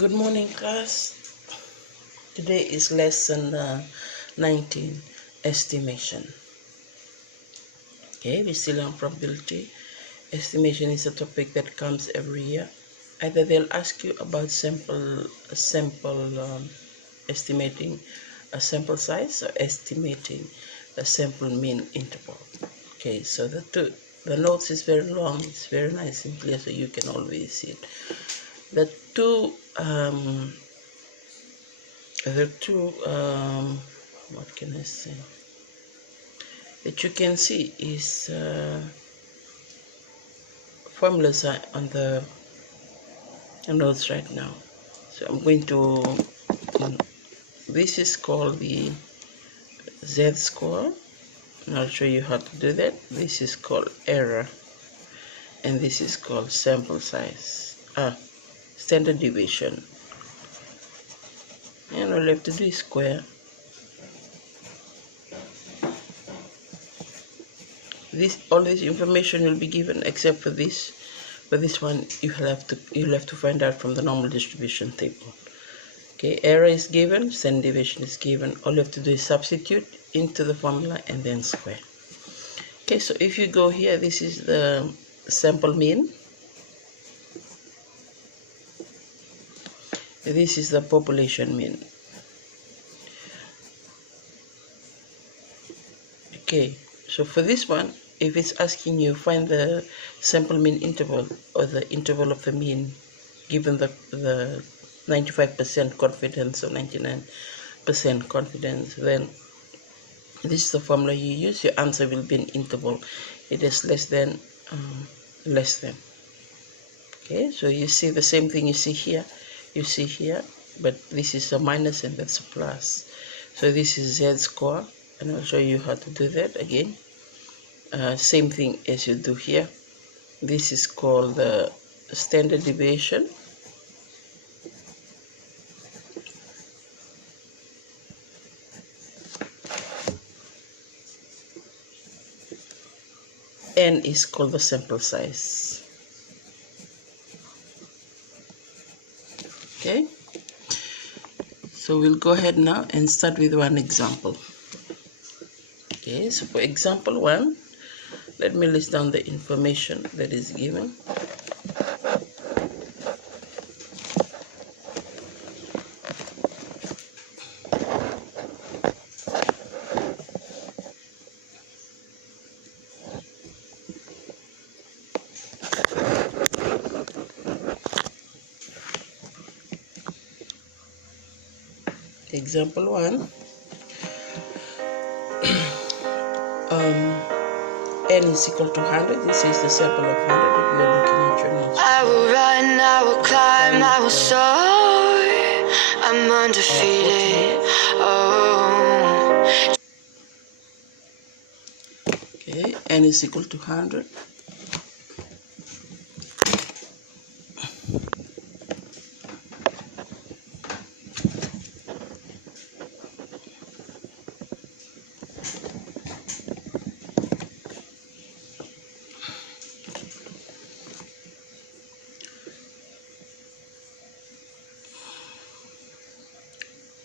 Good morning, class. Today is lesson 19, estimation. Okay, we're still on probability. Estimation is a topic that comes every year. Either they'll ask you about estimating a sample size or estimating a sample mean interval. Okay, so the notes is very long. It's very nice and clear, so you can always see it. The two what can I say, that you can see is formulas are on the notes right now. So I'm going to, this is called the z-score, and I'll show you how to do that. This is called error, and this is called sample size, standard deviation. And all you have to do is square. All this information will be given except for this. But this one you'll have to find out from the normal distribution table. Okay, error is given, standard deviation is given. All you have to do is substitute into the formula and then square. Okay, so if you go here, this is the sample mean. This is the population mean. Okay, so for this one, if it's asking you find the sample mean interval or the interval of the mean given the 95% confidence or 99% confidence, then this is the formula you use. Your answer will be an interval. It is less than. Okay, so you see the same thing you see here, but this is a minus and that's a plus. So this is z-score, and I'll show you how to do that again. Same thing as you do here. This is called the standard deviation. N is called the sample size. Okay, so we'll go ahead now and start with one example. Okay, so for example 1, let me list down the information that is given. Example 1, n is equal to 100. This is the sample of 100 if you're looking at your notes. I will run, I will climb, I will soar. I'm undefeated. Oh. Okay, n is equal to 100.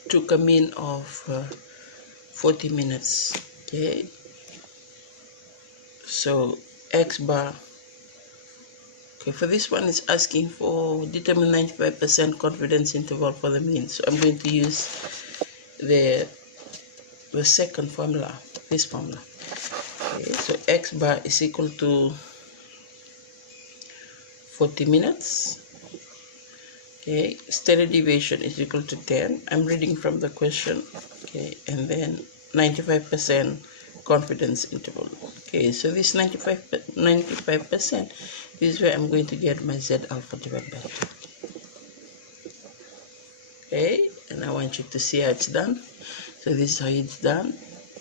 Took a mean of 40 minutes. Okay, so x bar. Okay, for this one it's asking for determine 95% confidence interval for the mean. So I'm going to use the second formula, this formula. Okay, so x bar is equal to 40 minutes. Okay, standard deviation is equal to 10. I'm reading from the question. Okay, and then 95% confidence interval. Okay, so this 95%, this is where I'm going to get my z alpha divided by 2. Okay, and I want you to see how it's done. So this is how it's done.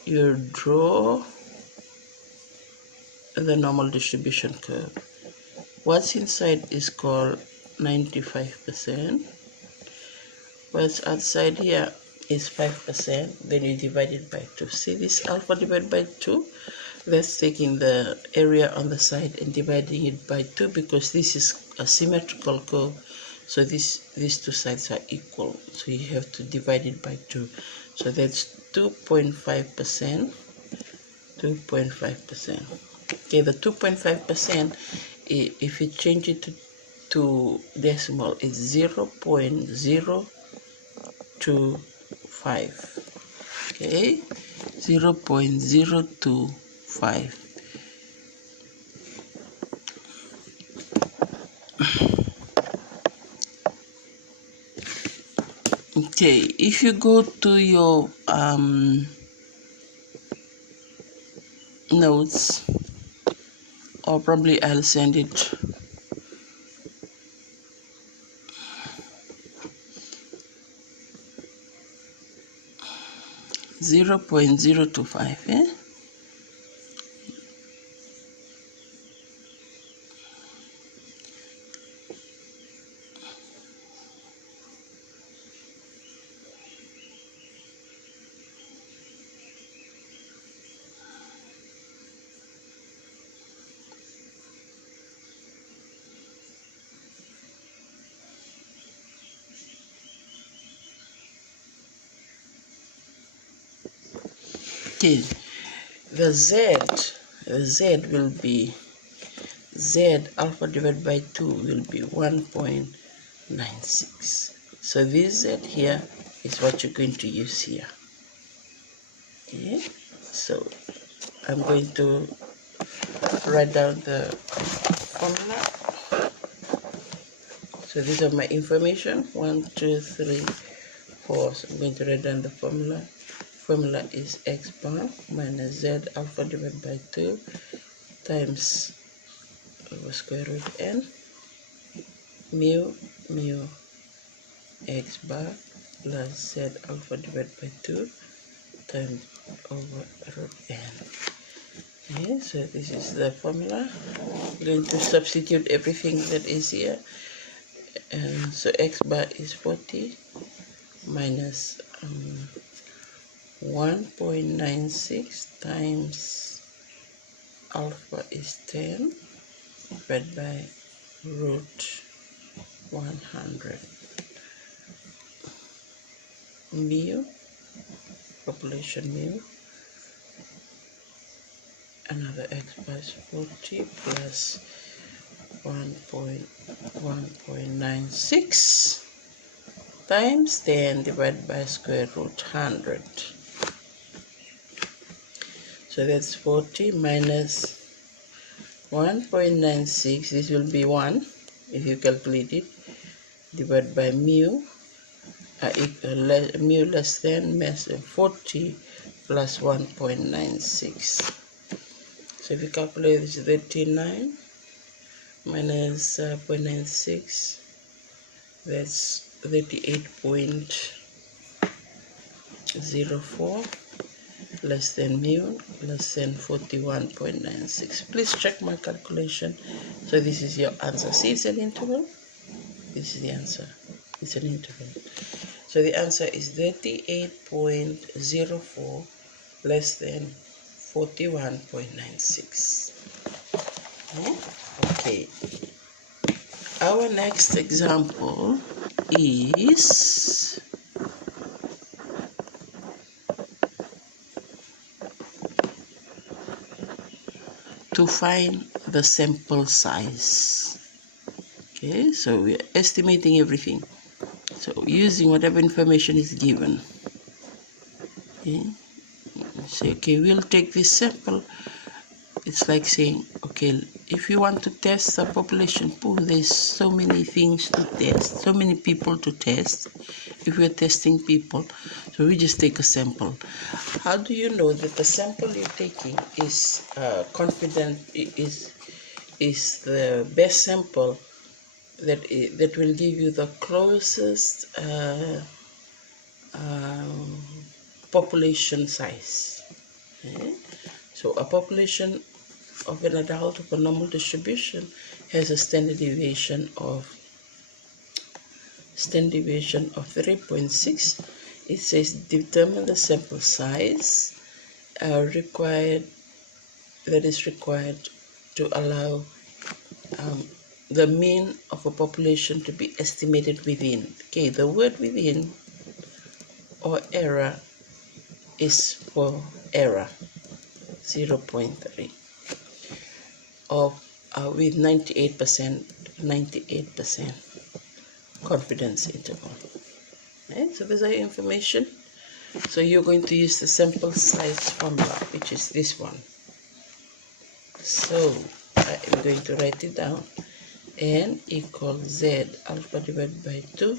You draw the normal distribution curve. What's inside is called 95%. What's outside here is 5%. Then you divide it by 2. See this alpha divided by 2? That's taking the area on the side and dividing it by 2 because this is a symmetrical curve. So these two sides are equal, so you have to divide it by 2. So that's 2.5%. 2.5%. Okay, the 2.5%, if you change it to decimal, is 0.025. Okay, 0.025. Okay, if you go to your notes, or probably I'll send it. 0.025, eh? Okay, the Z will be, Z alpha divided by 2 will be 1.96. So this Z here is what you're going to use here. Okay, so I'm going to write down the formula. So these are my information, 1, 2, 3, 4. So I'm going to write down the formula. Formula is x bar minus z alpha divided by 2 times over square root n mu x bar plus z alpha divided by 2 times over root n. Okay, so this is the formula. I'm going to substitute everything that is here. And so x bar is 40 minus 1.96 times alpha is 10 divided by root 100 mu, population mu, another x bar is 40 plus 1.96 times 10 divided by square root 100. So that's 40 minus 1.96, this will be 1 if you calculate it, divided by mu, mu less than 40 plus 1.96. So if you calculate this, 39 minus 0.96, that's 38.04 less than mu less than 41.96. Please check my calculation. So this is your answer. See, it's an interval. This is the answer. It's an interval. So the answer is 38.04 less than 41.96. Okay. Our next example is to find the sample size. Okay, so we are estimating everything. So using whatever information is given. Okay, say, okay, we'll take this sample. It's like saying, okay, if you want to test the population pool, there's so many things to test, so many people to test. If we're testing people, so we just take a sample. How do you know that the sample you're taking is confident, is the best sample that will give you the closest population size? Okay? So a population of an adult of a normal distribution has a standard deviation of 3.6. It says determine the sample size that is required to allow the mean of a population to be estimated within. Okay, the word within or error is for error 0.3 of with 98% confidence interval. Right? So these are your information. So you're going to use the sample size formula, which is this one. So I am going to write it down. N equals Z alpha divided by 2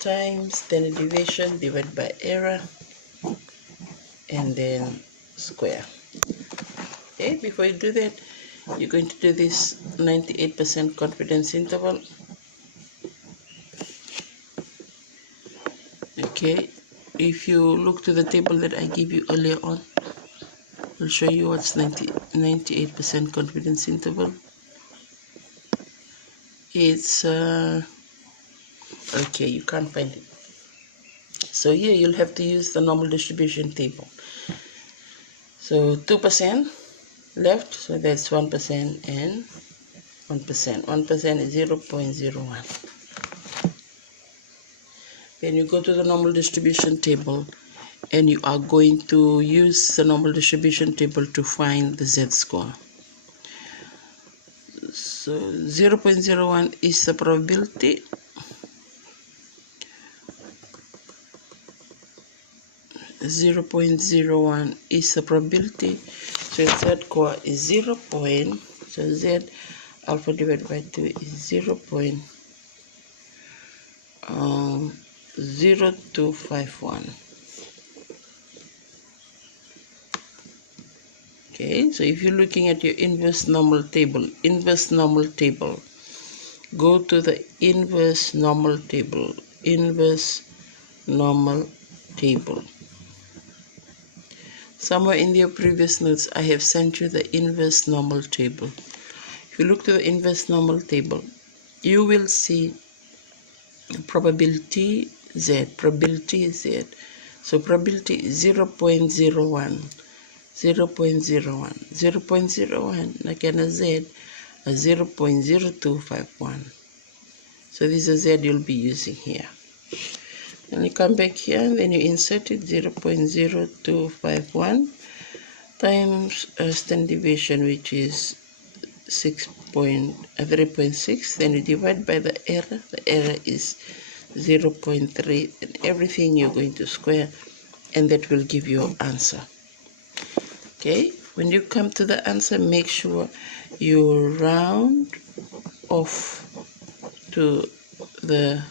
times standard deviation divided by error and then square. Okay, before you do that, you're going to do this 98% confidence interval. Okay, if you look to the table that I gave you earlier on, I'll show you what's 98% confidence interval. It's okay, you can't find it. So here you'll have to use the normal distribution table. So 2% left, so that's 1% and 1%. 1% is 0.01. Then you go to the normal distribution table and you are going to use the normal distribution table to find the z-score. So 0.01 is the probability. 0.01 is the probability. So z-score is 0. So z alpha divided by 2 is 0.0251. Okay, so if you're looking at your inverse normal table, go to the inverse normal table. Somewhere in your previous notes, I have sent you the inverse normal table. If you look to the inverse normal table, you will see probability Z. So probability is 0.01. 0.01. Again, a Z, a 0.0251. So this is Z you'll be using here. And you come back here and then you insert it 0.0251 times standard deviation, which is 3.6. Then you divide by the error. The error is 0.3, and everything you're going to square, and that will give you your answer. Okay, when you come to the answer, make sure you round off to the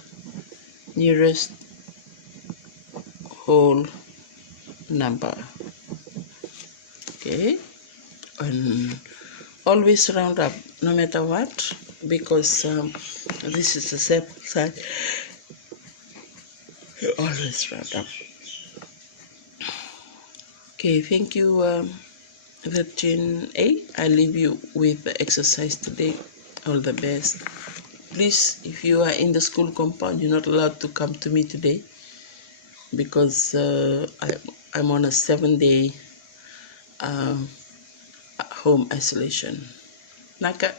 nearest whole number. Okay, and always round up no matter what, because this is the sample size. You always round up. Okay, thank you, 13A. I leave you with the exercise today. All the best. Please, if you are in the school compound, you're not allowed to come to me today because I'm on a 7-day home isolation. Naka.